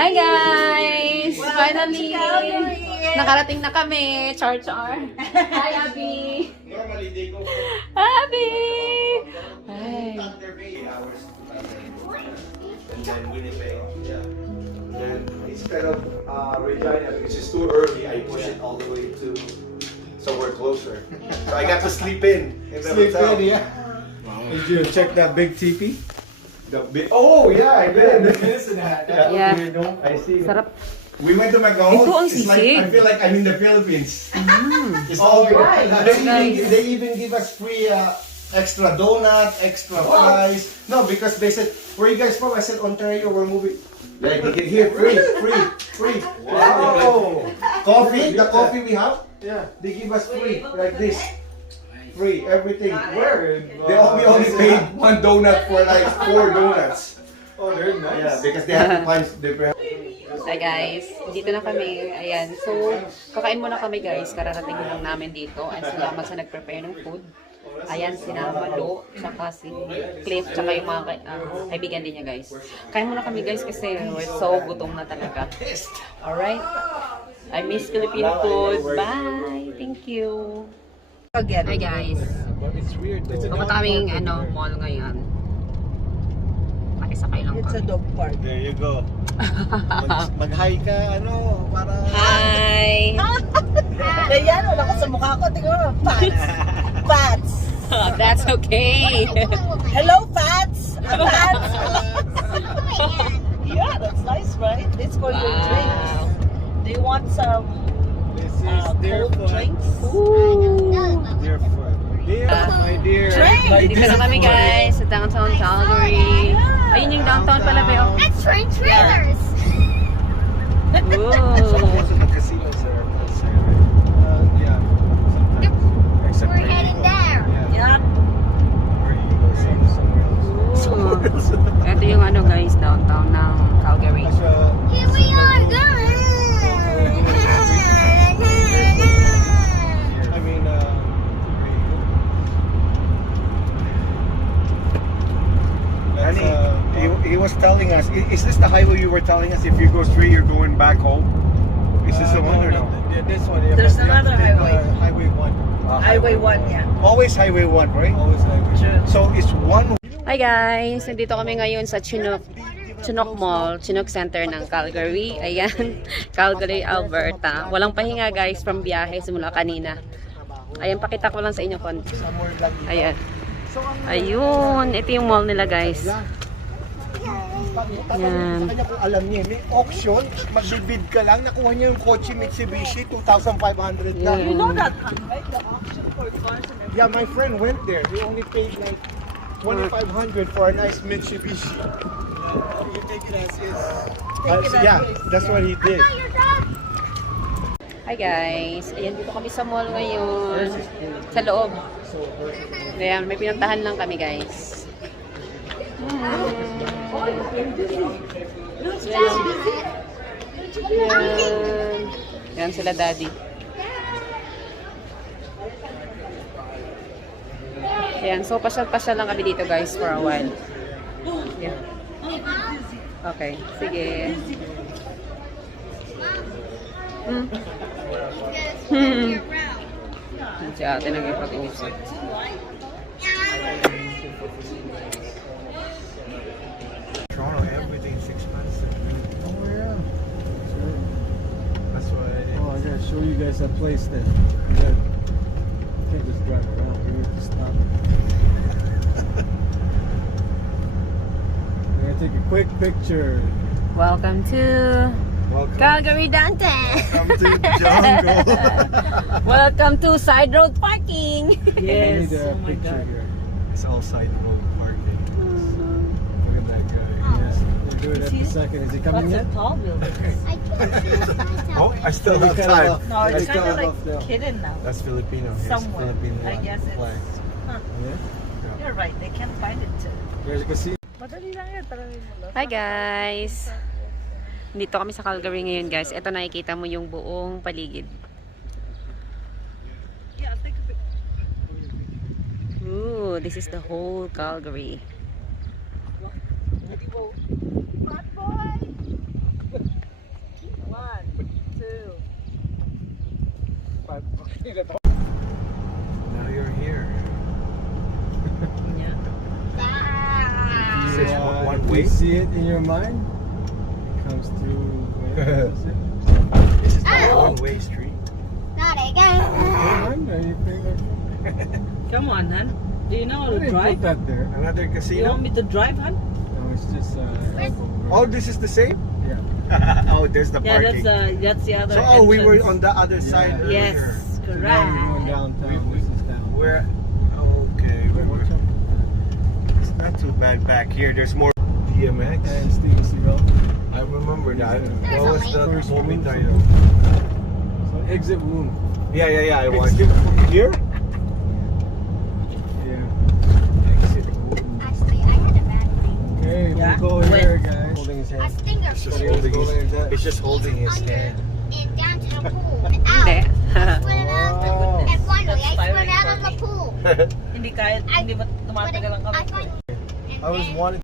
Hi guys! Finally! Nakarating na kami. Char-char. Hi, Abby! Normally they go Abby! Hi. Thunder Bay hours and then Winnipeg. Yeah. Then instead of Regina, because it's too early, I push it all the way to somewhere closer. So I got to sleep in the Sleep hotel. in, yeah. Did you check that big teepee? Oh yeah, I did. Yeah. I see. Sarap. We went to McDonald's. Ito ang It's like sisig. I feel like I'm in the Philippines. It's all right. They even give us free extra donut, extra fries. No, because they said, "Where are you guys from?" I said, "Ontario. We're moving." Like you can hear free. Wow. Coffee, the coffee we have. Yeah, they give us free like this. Free everything. Where? They only paid one donut for like 4 donuts. Oh, very nice. Yeah, because they have to find different. Hi guys, dito na kami. Ayan, so kakain muna kami guys. Kararating lang namin dito. And salamat sa nag-prepare ng food. Ayan, si Namalo, tsaka si Cliff, tsaka yung mga kaibigan din niya guys. Kain muna kami guys kasi we're so gutom na talaga. Alright? I miss Filipino food. Bye! Thank you! Hi guys. It's weird though. Pupunta kaming mall ngayon. Makisakay lang It's a kami. dog park. There you go. Mag-hi ka, para... Hi! Ayan, wala ko sa mukha ko. Tingnan mo, Fats. Fats. That's okay. Hello, Fats. Fats. Yeah, that's nice, right? Let's go to your drinks. Wow. Do you want some This is their cold fun. drinks? Their fun. Dear, my dear. Drink! My Dito dear na kami boy. guys sa downtown Calgary. Ayun yung downtown pala ba yung... That's train trailers. Whoa. Also the casino, sir. Yeah. Except We're where you heading go. there. Yeah. Yeah. Where you go somewhere else. Ooh. Ito yung guys, downtown ng Calgary. Here we are going. I mean, where you go. He was telling us, is this the highway you were telling us if you go straight you're going back home? Is this the one or no? This one, yeah. There's but you have to another take, highway. Highway 1. Highway 1, yeah. Always Highway 1, right? Always Highway 1. True. So it's one. Hi guys! Nandito kami ngayon sa Chinook Mall, Chinook Center ng Calgary. Ayan, Calgary, Alberta. Walang pahinga guys from biyahe simula kanina. Ayan, pakita ko lang sa inyo konti. Ayan. Ayun, ito yung mall nila guys. Yan. Kanya kung alam niya, may auction, magbibid ka lang, nakuha niya yung kotse Mitsubishi, 2,500 lang. Yeah. You know that, right? The auction for cars and everything. Yeah, my friend went there. He only paid like 2,500 for a nice Mitsubishi. You take it as is. Take it as Yeah, is, that's what he did. Hi guys! Ayan, dito kami sa mall ngayon. Sa loob. Ayan, may pinuntahan lang kami guys. Yan. Yan sila daddy. Ayan, so pasyal-pasyal lang kami dito guys for a while. Yeah. Okay, sige. Si ate nag-ipag-usap. Toronto, everything's expensive. Oh yeah. Sure. That's why I did. Oh, I gotta show you guys that place then. You can't just drive around. You have to stop. We're gonna take a quick picture. Welcome to Welcome. Calgary downtown. Welcome to the jungle. Welcome to side road parking. I Yes. need a Oh my picture God. here. It's all side road parking. Look at that guy. Yes. They'll do it at the second. Is he coming What's yet? a tall building? Oh, I still We have cut it time. off. No, We it's cut kind of it like off now. hidden now. That's Filipino. Here's Somewhere. Filipino I guess it's... flag. Huh. Yeah. You're right, they can't find it too. There's a casino. Madali lang yan, tarangin mo lang. Hi guys. Dito kami sa Calgary ngayon guys. Ito nakikita mo yung buong paligid. Yeah, I'll take a picture. Ooh, this is the whole Calgary. Hot boy! Now you're here. Ah. It says one If way. you see it in your mind, it comes through. This is a one-way street. Not again. Come on, hun. Do you know how I to didn't drive? put that there. Another You casino. want me to drive, hun? No, it's just elbow. Oh, this is the same. Yeah. Oh, there's the Yeah, parking. that's the other. So we were entrance. on the other side Yeah. earlier. Yes, So now we're going correct. downtown. This is down. We're okay. It's not too bad back here. There's more DMX. And Steven Seagal. I remember that. There's What was a the First movie room. title? So exit wound. Yeah. I watched it. Here? Yeah. Exit wound. Actually, I had a bad thing. Okay, Yeah? we'll go When? here, guys. Holding his My hand. finger It's just What holding is his. holding that? It's just holding his under hand. and down to the pool. And Hindi. out. Swim out. Wow. And finally, I That's swam out tiring of the for pool. Hindi kaya, I- hindi ba But tumatagal ang I kami? finally. I was wanting